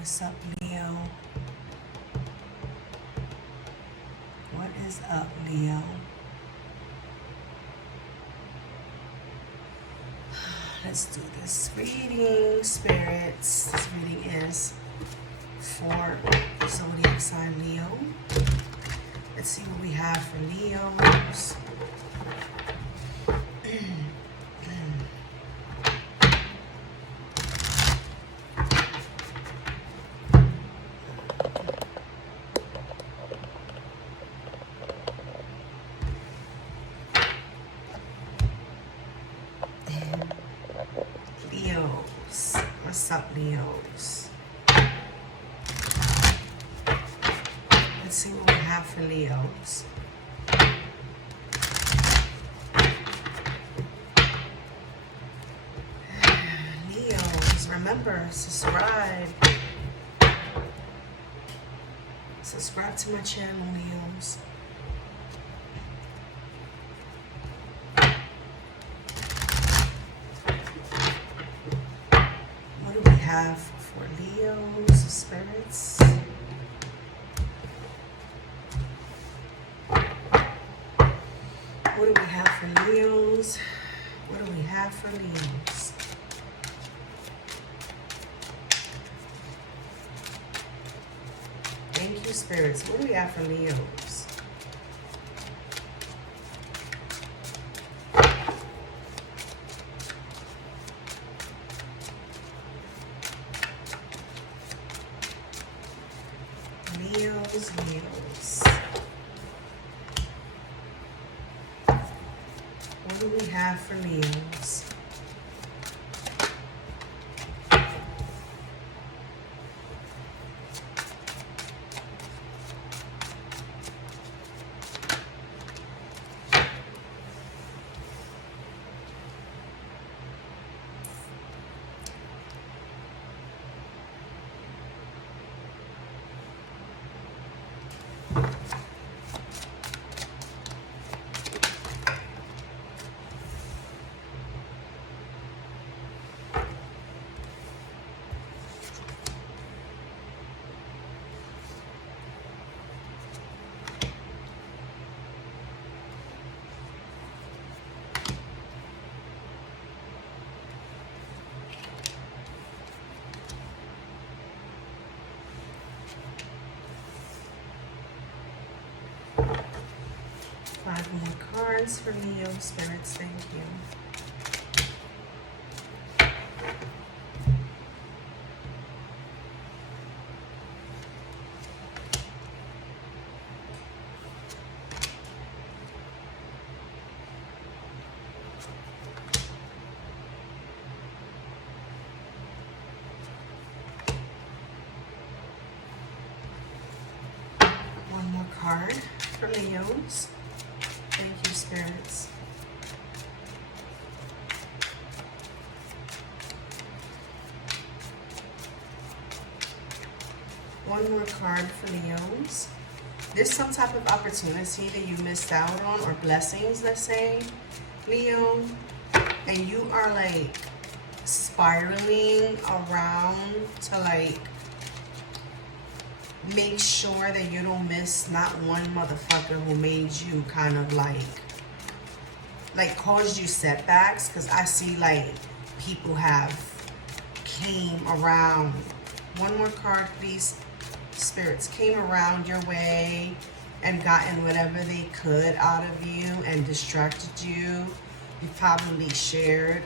What's up, Leo? What is up, Leo? Let's do this reading, spirits. This reading is for zodiac sign Leo. Let's see what we have for Leos. Leos. What's up, Leos? Let's see what we have for Leos. Leos, remember, subscribe. Subscribe to my channel, Leos. What do we have for Leos, spirits? What do we have for Leos? What do we have for Leos? Thank you, spirits. What do we have for Leos? Leos, Leos. What do we have for Leos? Five more cards for Leo, spirits. Thank you. One more card for Leos. Thank you, spirits. One more card for Leos. There's some type of opportunity that you missed out on, or blessings, let's say, Leo, and you are like spiraling around to like make sure that you don't miss not one motherfucker who made you kind of like caused you setbacks, because I see like people have came around. One more card, please, spirits. Came around your way and gotten whatever they could out of you and distracted you. You probably shared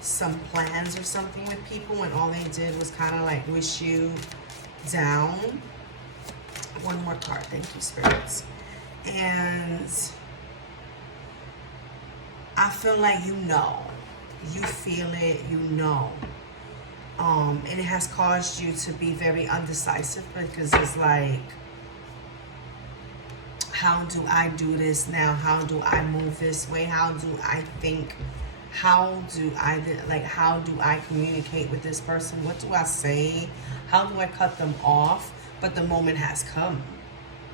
some plans or something with people and all they did was kind of like wish you down. One more card, thank you, spirits. And I feel like you feel it, and it has caused you to be very undecisive, because it's like, how do I do this now? How do I move this way? How do I think? How do I communicate with this person? What do I say? How do I cut them off? But the moment has come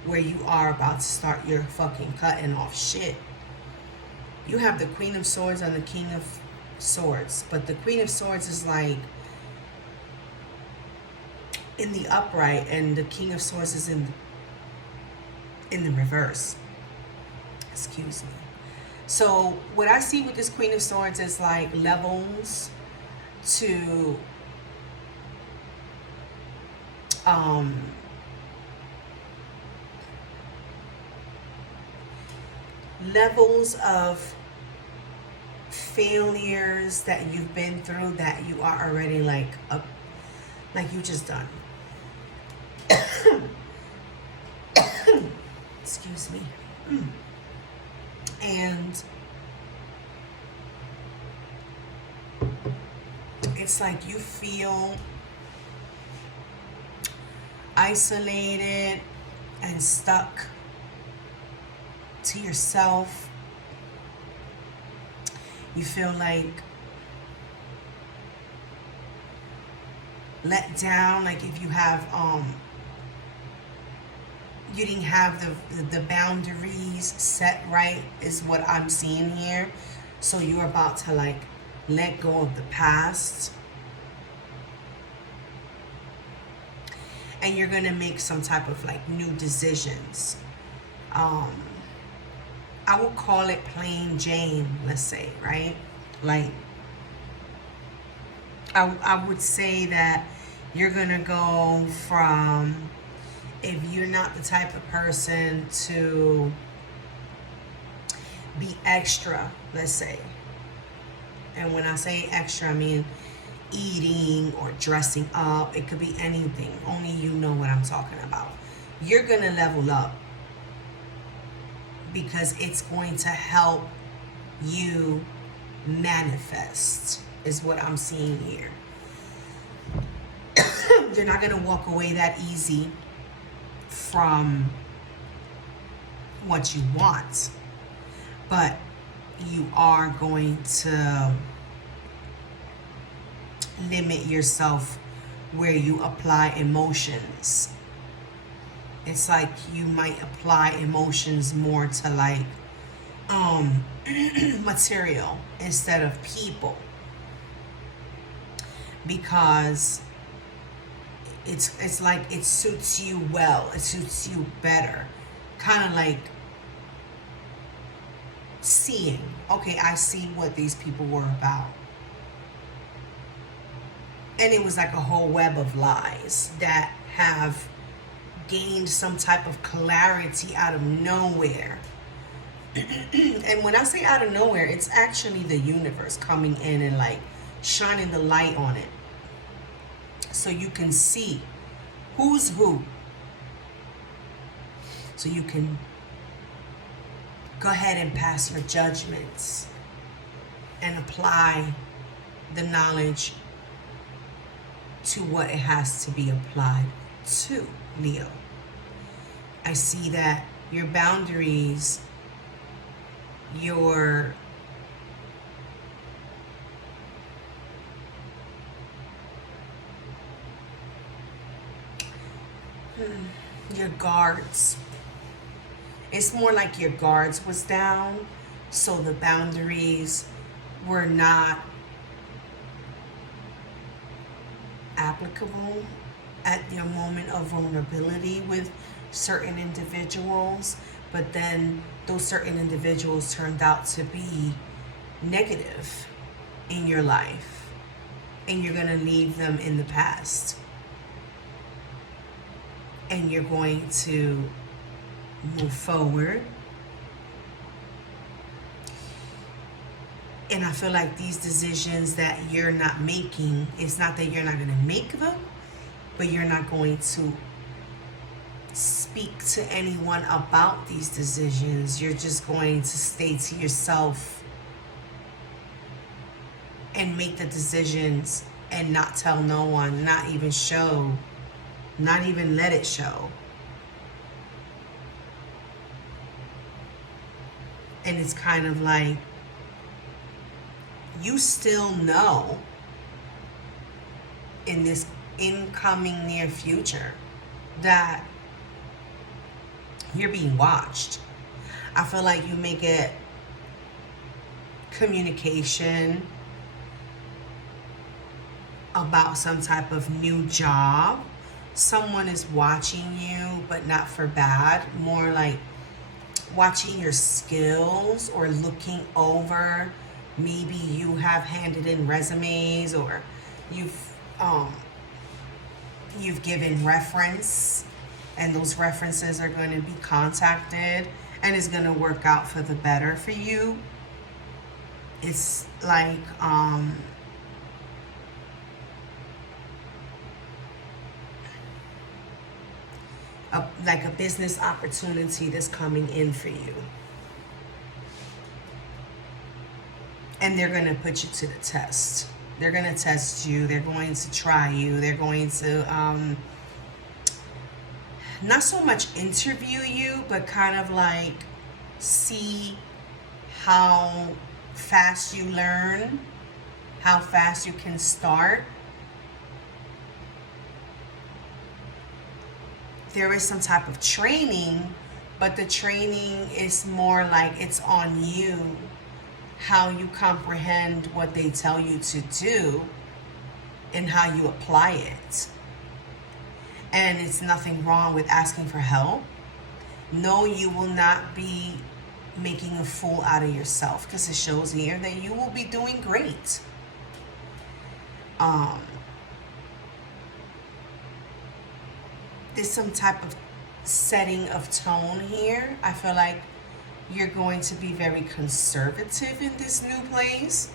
where you are about to start your fucking cutting off shit. You have the Queen of Swords and the King of Swords, but the Queen of Swords is like, in the upright, and the King of Swords is in the reverse. Excuse me. So what I see with this Queen of Swords is like levels to levels of failures that you've been through that you are already like you just done. Excuse me. And it's like you feel isolated and stuck to yourself. You feel like let down, like if you have you didn't have the boundaries set right, is what I'm seeing here. So you're about to like let go of the past, and you're gonna make some type of like new decisions. I would call it plain Jane, let's say, right? Like I would say that you're gonna go from, if you're not the type of person to be extra, let's say, and when I say extra, I mean eating or dressing up. It could be anything. Only you know what I'm talking about. You're gonna level up because it's going to help you manifest, is what I'm seeing here. You're not gonna walk away that easy from what you want, but you are going to limit yourself where you apply emotions. It's like you might apply emotions more to like material instead of people, because it's like it suits you well, it suits you better. Kind of like seeing, okay, I see what these people were about. And it was like a whole web of lies that have gained some type of clarity out of nowhere. And when I say out of nowhere, it's actually the universe coming in and like shining the light on it, so you can see who's who, so you can go ahead and pass your judgments and apply the knowledge to what it has to be applied to, Leo. I see that your boundaries, your guards, it's more like your guards was down, so the boundaries were not applicable at your moment of vulnerability with certain individuals. But then those certain individuals turned out to be negative in your life, and you're going to leave them in the past, and you're going to move forward. And I feel like these decisions that you're not making, it's not that you're not going to make them, but you're not going to speak to anyone about these decisions. You're just going to stay to yourself and make the decisions and not tell no one, not even show, not even let it show. And it's kind of like you still know in this incoming near future that you're being watched. I feel like you may get communication about some type of new job someone is watching you, but not for bad, more like watching your skills or looking over. Maybe you have handed in resumes, or you've um, you've given reference, and those references are going to be contacted, and it's going to work out for the better for you. It's like like a business opportunity that's coming in for you, and they're going to put you to the test. They're going to test you. They're going to try you. They're going to not so much interview you, but kind of like see how fast you learn, how fast you can start. There is some type of training, but the training is more like it's on you, how you comprehend what they tell you to do and how you apply it. And it's nothing wrong with asking for help. No, you will not be making a fool out of yourself, because it shows here that you will be doing great. There's some type of setting of tone here. I feel like you're going to be very conservative in this new place.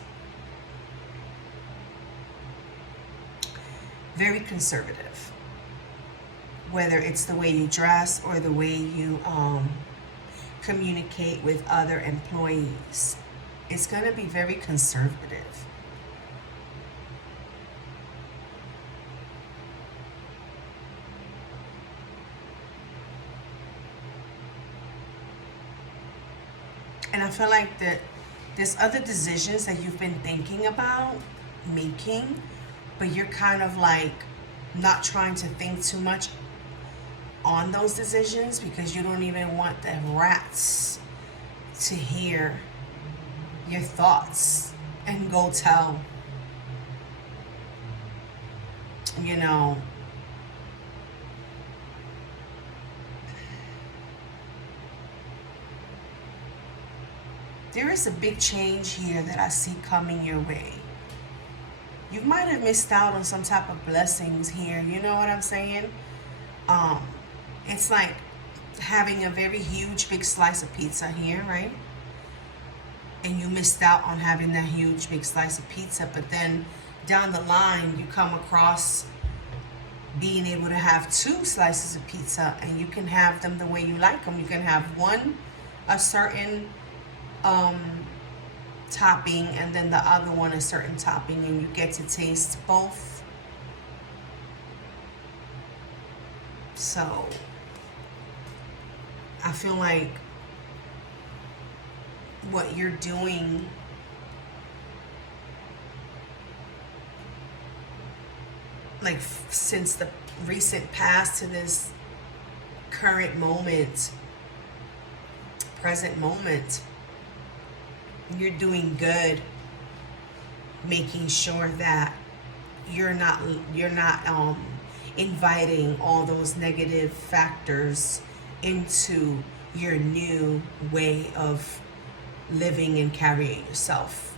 Very conservative. Whether it's the way you dress or the way you communicate with other employees. It's going to be very conservative. And I feel like that there's other decisions that you've been thinking about making, but you're kind of like not trying to think too much on those decisions, because you don't even want the rats to hear your thoughts and go tell, you know, there is a big change here that I see coming your way. You might have missed out on some type of blessings here. You know what I'm saying? It's like having a very huge, big slice of pizza here, right? And you missed out on having that huge, big slice of pizza. But then down the line, you come across being able to have 2 slices of pizza, and you can have them the way you like them. You can have one, a certain topping, and then the other one a certain topping, and you get to taste both. So I feel like what you're doing like since the recent past to this current moment, present moment, you're doing good, making sure that you're not inviting all those negative factors into your new way of living and carrying yourself,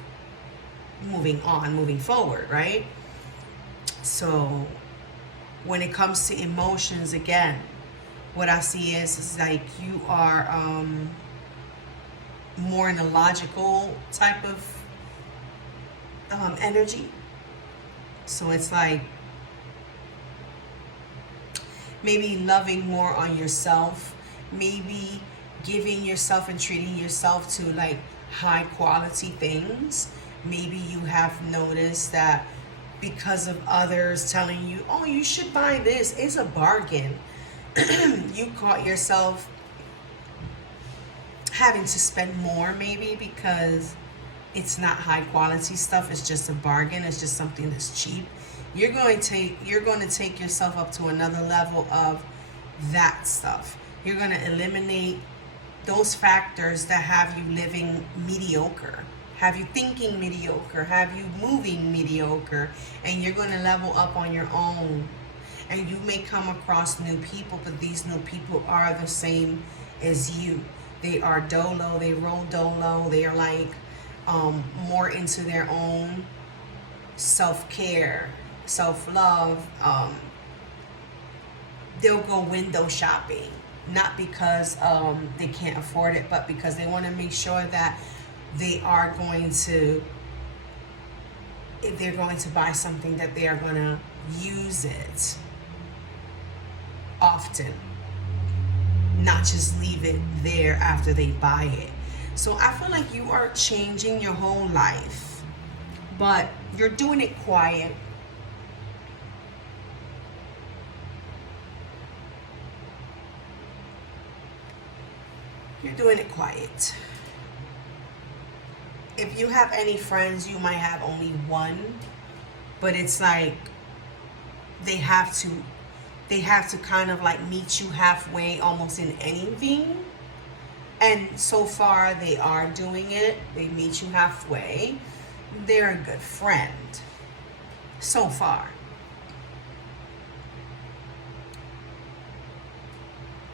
moving forward, right? So when it comes to emotions, again, what I see is like you are more in a logical type of energy. So it's like maybe loving more on yourself, maybe giving yourself and treating yourself to like high quality things. Maybe you have noticed that because of others telling you, oh, you should buy this, it's a bargain. You caught yourself having to spend more, maybe because it's not high quality stuff, it's just a bargain, it's just something that's cheap. You're going to take yourself up to another level of that stuff. You're going to eliminate those factors that have you living mediocre, have you thinking mediocre, have you moving mediocre, and you're going to level up on your own. And you may come across new people, but these new people are the same as you. They are dolo, they roll dolo, they are like more into their own self-care, self-love. They'll go window shopping, not because they can't afford it, but because they want to make sure that they are going to, if they're going to buy something, that they are going to use it often, not just leave it there after they buy it. So I feel like you are changing your whole life, but you're doing it quiet. You're doing it quiet. If you have any friends, you might have only one, but it's like they have to kind of like meet you halfway almost in anything. And so far they are doing it. They meet you halfway. They're a good friend so far.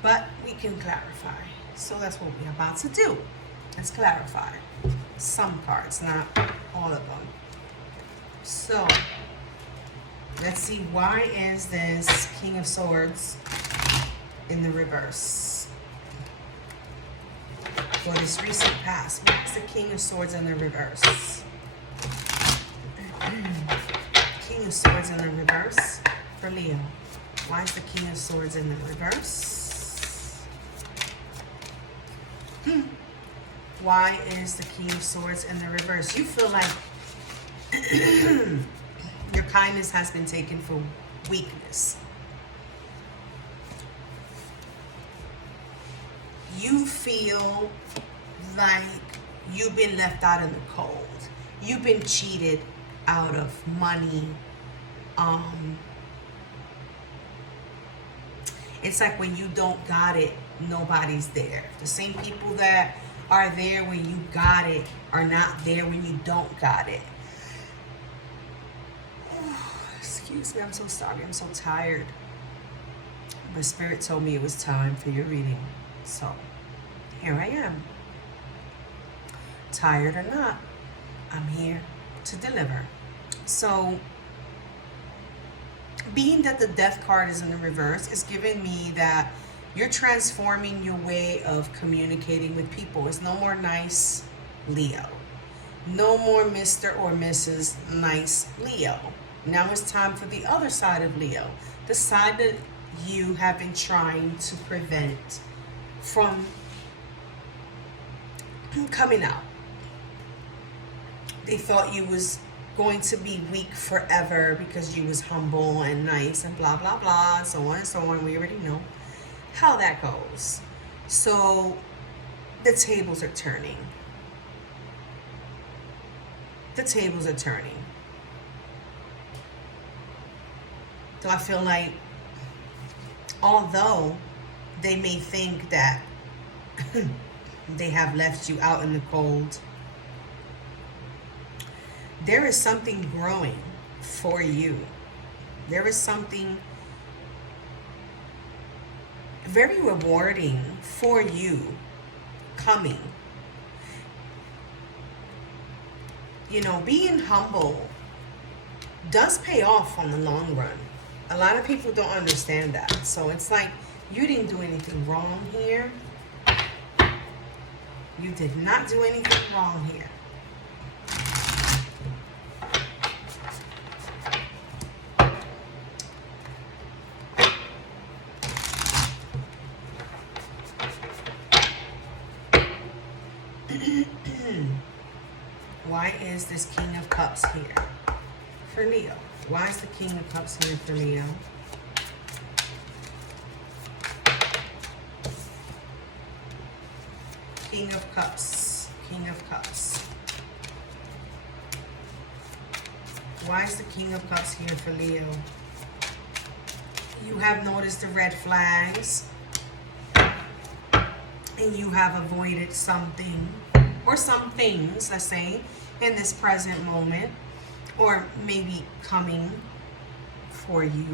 But we can clarify. So that's what we're about to do. Let's clarify some cards, not all of them. So let's see, why is this King of Swords in the reverse? For this recent past, why is the King of Swords in the reverse? King of Swords in the reverse for Leo. Why is the King of Swords in the reverse? Why is the King of Swords in the reverse? You feel like your kindness has been taken for weakness. You feel like you've been left out in the cold. You've been cheated out of money. It's like when you don't got it, nobody's there. The same people that are there when you got it are not there when you don't got it. Excuse me, I'm so sorry, I'm so tired. But Spirit told me it was time for your reading. So, here I am. Tired or not, I'm here to deliver. So, being that the Death card is in the reverse, is giving me that you're transforming your way of communicating with people. It's no more nice Leo. No more Mr. or Mrs. Nice Leo. Now it's time for the other side of Leo. The side that you have been trying to prevent from coming out. They thought you was going to be weak forever because you was humble and nice and blah, blah, blah, and so on and so on. We already know how that goes. So the tables are turning. The tables are turning. So I feel like, although they may think that they have left you out in the cold, there is something growing for you. There is something very rewarding for you coming. You know, being humble does pay off on the long run. A lot of people don't understand that. So it's like, you didn't do anything wrong here. You did not do anything wrong here. Why is this King of Cups here for Leo? Why is the King of Cups here for Leo? King of Cups. King of Cups. Why is the King of Cups here for Leo? You have noticed the red flags, and you have avoided something or some things, let's say, in this present moment, or maybe coming for you.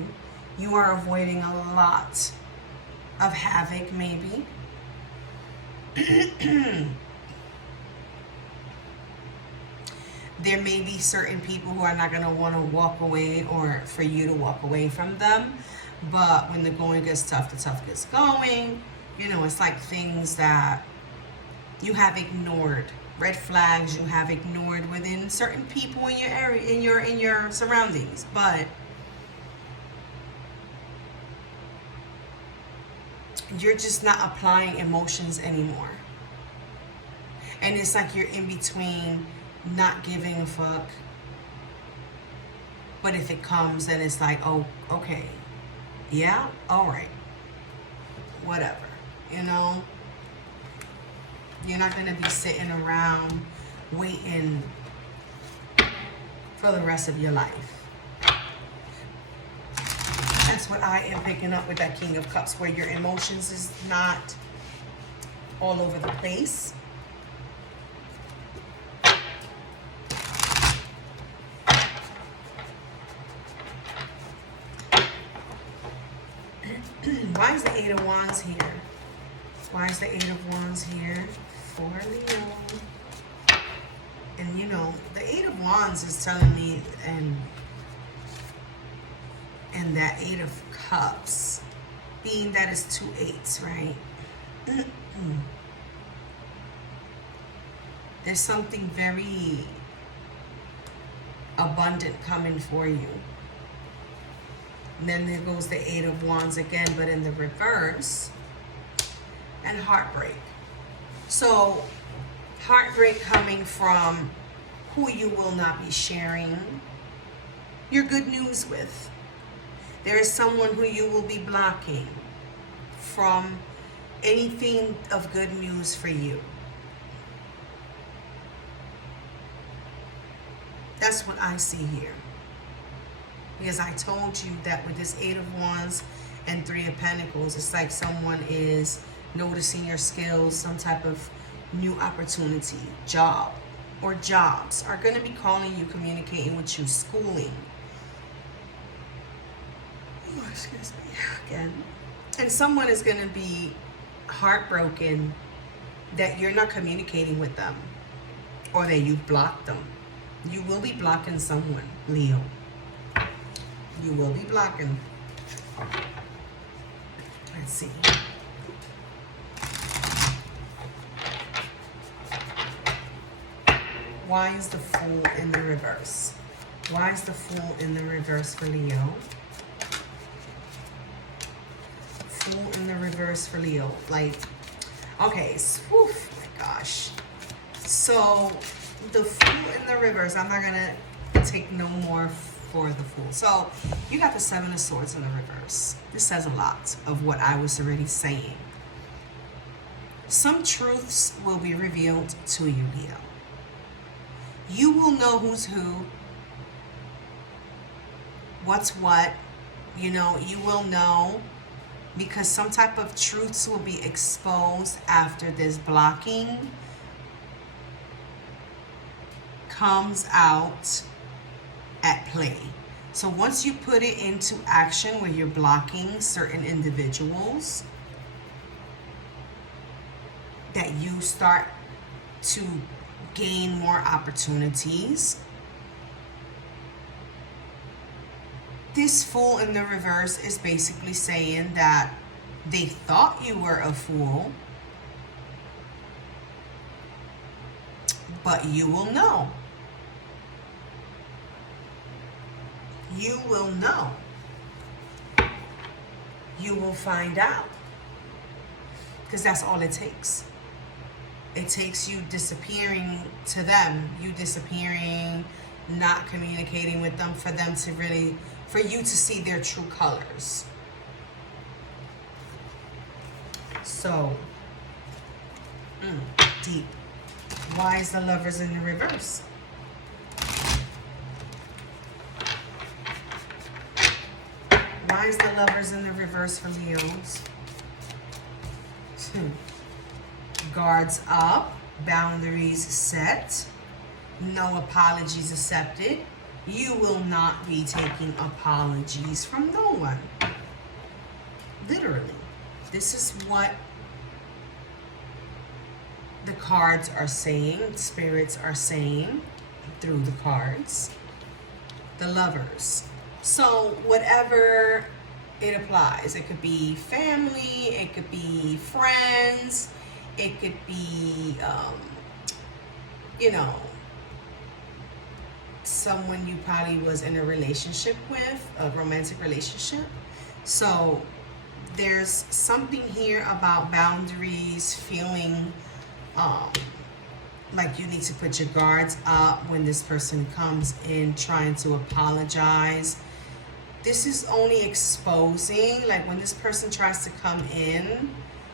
You are avoiding a lot of havoc, maybe. There may be certain people who are not going to want to walk away or for you to walk away from them. But when the going gets tough, the tough gets going. You know, it's like things that you have ignored, red flags you have ignored within certain people in your area, in your surroundings. But you're just not applying emotions anymore. And it's like you're in between not giving a fuck. But if it comes, then it's like, oh, okay. Yeah, all right. Whatever. You know? You're not going to be sitting around waiting for the rest of your life. That's what I am picking up with that King of Cups, where your emotions is not all over the place. Why is the Eight of Wands here? Why is the Eight of Wands here for Leo? And you know, the Eight of Wands is telling me, and that Eight of Cups, being that it's 2 8s, right? There's something very abundant coming for you. And then there goes the Eight of Wands again, but in the reverse. And heartbreak. So, heartbreak coming from who you will not be sharing your good news with. There is someone who you will be blocking from anything of good news for you. That's what I see here. Because I told you that with this Eight of Wands and Three of Pentacles, it's like someone is noticing your skills, some type of new opportunity, job, or jobs are going to be calling you, communicating with you, schooling. Oh, excuse me again. And someone is going to be heartbroken that you're not communicating with them or that you've blocked them. You will be blocking someone, Leo. You will be blocking. Let's see. Why is the Fool in the reverse? Why is the Fool in the reverse for Leo? Fool in the reverse for Leo. Like, okay, whew, my gosh. So, the Fool in the reverse, I'm not going to take no more for the Fool. So, you got the Seven of Swords in the reverse. This says a lot of what I was already saying. Some truths will be revealed to you, Leo. You will know who's who, what's what, you know, you will know, because some type of truths will be exposed after this blocking comes out at play. So once you put it into action where you're blocking certain individuals, that you start to gain more opportunities. This Fool in the reverse is basically saying that they thought you were a fool, but you will know. You will know. You will find out. Because that's all it takes. It takes you disappearing to them, you disappearing, not communicating with them, for them to really, for you to see their true colors. So, deep. Why is the Lovers in the reverse? Why is the Lovers in the reverse for Leos? Guards up, boundaries set, no apologies accepted, You will not be taking apologies from no one. Literally. This is what the cards are saying, spirits are saying through the cards. The Lovers. So whatever it applies, it could be family, it could be friends, it could be, you know, someone you probably was in a relationship with, a romantic relationship. So there's something here about boundaries, feeling like you need to put your guards up when this person comes in trying to apologize. This is only exposing, like when this person tries to come in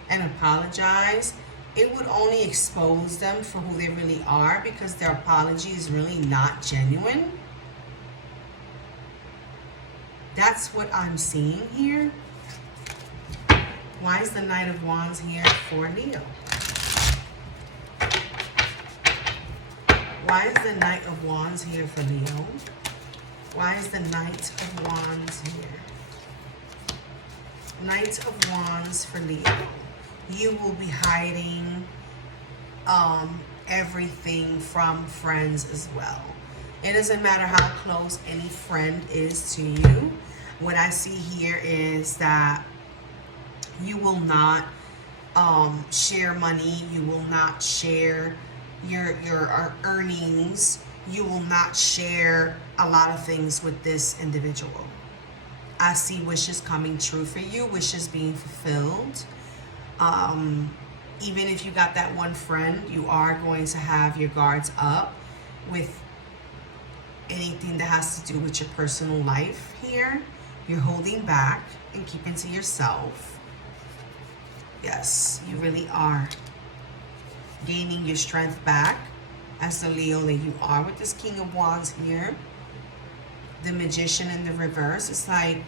and apologize, it would only expose them for who they really are, because their apology is really not genuine. That's what I'm seeing here. Why is the Knight of Wands here for Leo? Why is the Knight of Wands here for Leo? Why is the Knight of Wands here? Knight of Wands for Leo. You will be hiding everything from friends as well. It doesn't matter how close any friend is to you. What I see here is that you will not share money. You will not share your earnings. You will not share a lot of things with this individual. I see wishes coming true for you, wishes being fulfilled. Even if you got that one friend, you are going to have your guards up with anything that has to do with your personal life here. You're holding back and keeping to yourself. Yes, you really are gaining your strength back as the Leo that you are with this King of Wands here. The Magician in the reverse. It's like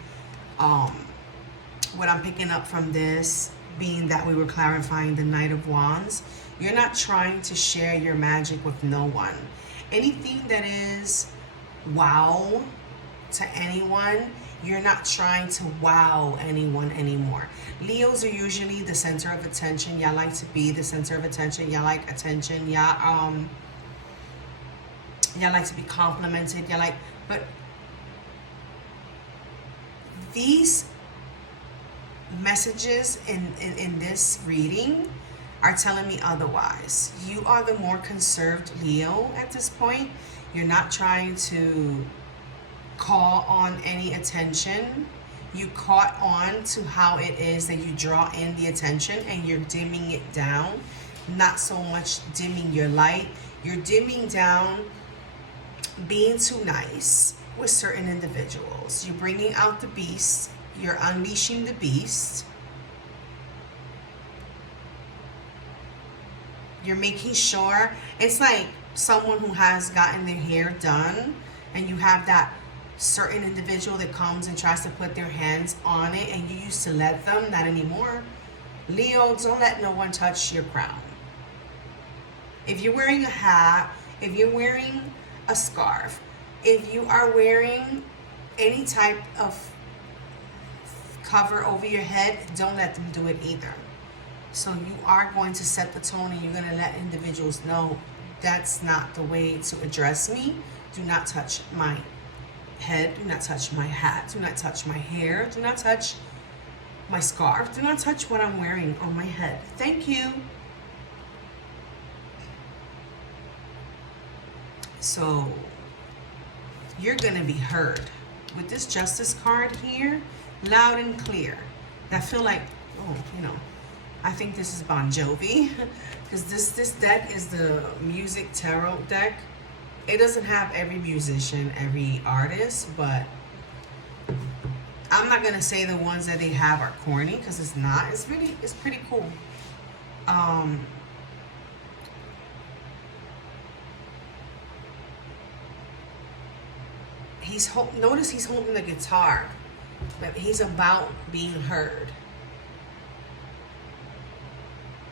what I'm picking up from this, being that we were clarifying the Knight of Wands. You're not trying to share your magic with no one. Anything that is wow to anyone, you're not trying to wow anyone anymore. Leos are usually the center of attention. Y'all like to be the center of attention. Y'all like attention. Y'all like to be complimented. Y'all like, but these messages in this reading are telling me otherwise. You are the more conserved Leo at this point. You're not trying to call on any attention. You caught on to how it is that you draw in the attention, and you're dimming it down. Not so much dimming your light. You're dimming down being too nice with certain individuals. You're bringing out the beast. You're unleashing the beast. You're making sure. It's like someone who has gotten their hair done, and you have that certain individual that comes and tries to put their hands on it, and you used to let them. Not anymore. Leo, don't let no one touch your crown. If you're wearing a hat, if you're wearing a scarf, if you are wearing any type of cover over your head, don't let them do it either. So you are going to set the tone, and you're going to let individuals know that's not the way to address me. Do not touch my head. Do not touch my hat. Do not touch my hair. Do not touch my scarf. Do not touch what I'm wearing on my head. Thank you. So you're going to be heard with this Justice card here, loud and clear. I feel like, oh, you know, I think this is Bon Jovi, because this deck is the music tarot deck. It doesn't have every musician, every artist, but I'm not gonna say the ones that they have are corny, because it's not. It's pretty cool. Notice he's holding the guitar, but he's about being heard.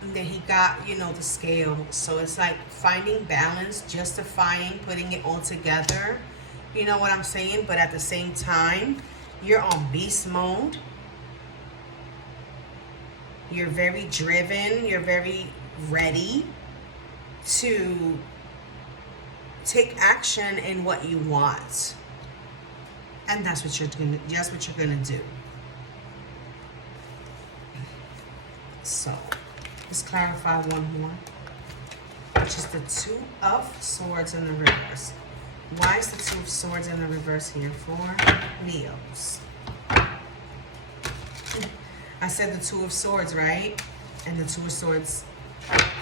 And then he got, you know, the scale. So it's like finding balance, justifying, putting it all together. You know what I'm saying? But at the same time, you're on beast mode. You're very driven. You're very ready to take action in what you want. And that's what you're gonna do. So let's clarify one more, which is the Two of Swords in the reverse. Why is the Two of Swords in the reverse here for Leos? I said the Two of Swords, right? And the Two of Swords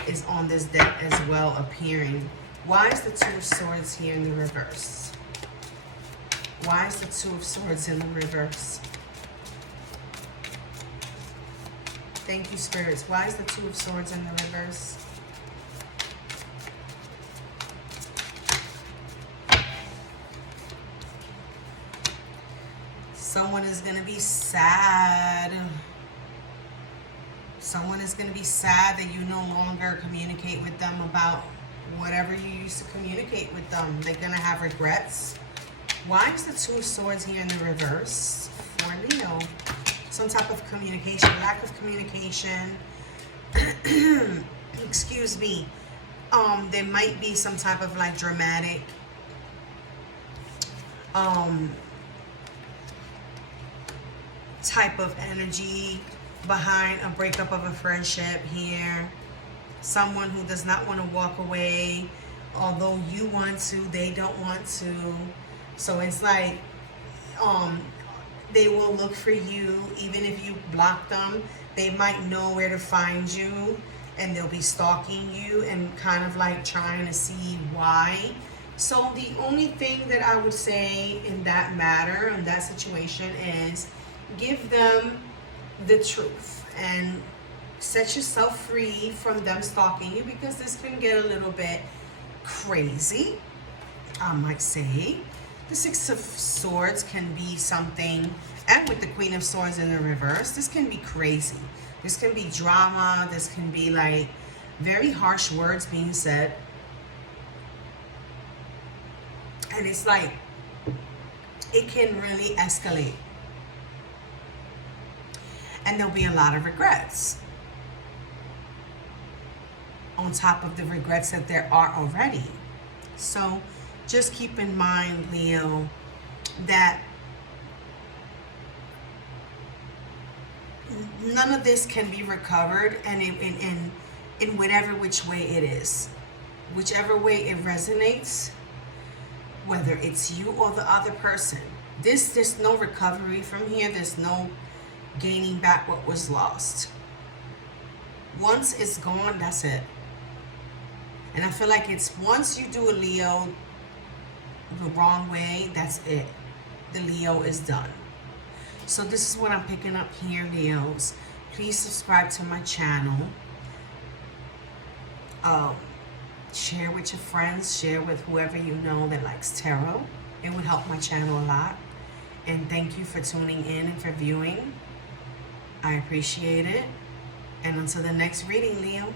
is on this deck as well, appearing. Why is the Two of Swords here in the reverse? Why is the Two of Swords in the reverse? Thank you, spirits. Why is the Two of Swords in the reverse? Someone is going to be sad. Someone is going to be sad that you no longer communicate with them about whatever you used to communicate with them. They're going to have regrets. Why is the Two of Swords here in the reverse for Leo? Some type of communication, lack of communication. Excuse me. There might be some type of like dramatic type of energy behind a breakup of a friendship here. Someone who does not want to walk away, although you want to, they don't want to. So it's like they will look for you even if you block them. They might know where to find you, and they'll be stalking you and kind of like trying to see why. So the only thing that I would say in that matter, in that situation, is give them the truth and set yourself free from them stalking you, because this can get a little bit crazy, I might say. The Six of Swords can be something, and with the Queen of Swords in the reverse, this can be crazy. This can be drama. This can be like very harsh words being said. And it's like, it can really escalate. And there'll be a lot of regrets on top of the regrets that there are already. So just keep in mind, Leo, that none of this can be recovered, and in whatever which way it is. Whichever way it resonates, whether it's you or the other person. There's no recovery from here. There's no gaining back what was lost. Once it's gone, that's it. And I feel like it's once you do a Leo the wrong way, that's it. The Leo is done. So this is what I'm picking up here, Leos. Please subscribe to my channel. Share with your friends. Share with whoever you know that likes tarot. It would help my channel a lot. And thank you for tuning in and for viewing. I appreciate it. And until the next reading, Leo.